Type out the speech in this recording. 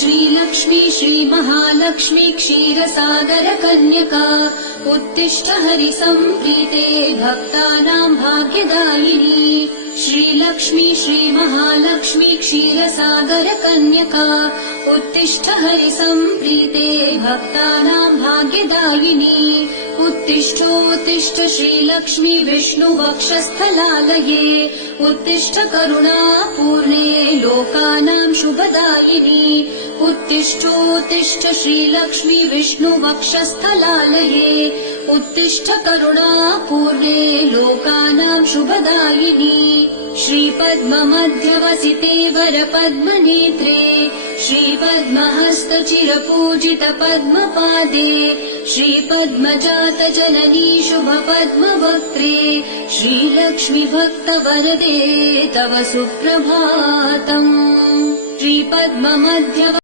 श्रीलक्ष्मी श्रीमहालक्ष्मी क्षीरसागर कन्यका उत्तिष्ठ हरिसम्प्रीते भक्तानां भाग्यदायिनी श्रीलक्ष्मी श्रीमहालक्ष्मी क्षीरसागर कन्यका उत्तिष्ठ हरिसम्प्रीते भक्तानां भाग्यदायिनी उत्तिष्ठोत्तिष्ठ श्रीलक्ष्मी विष्णुवक्षस्थलालये उत्तिष्ठ करुणापूर्णे लोकानां शुभदायिनी उत्तिष्ठोत्तिष्ठ श्रीलक्ष्मी विष्णुवक्षस्थलालये उत्तिष्ठ करुणापूर्णे लोकानां शुभदायिनी श्रीपद्ममध्यवसिते वरपद्मनेत्रे श्रीपद्महस्तचिरपूजित पद्मपादे श्रीपद्मजातजननी शुभपद्मवक्त्रे श्रीलक्ष्मी भक्तवरदे तव सुप्रभातम्। श्रीपद्ममध्य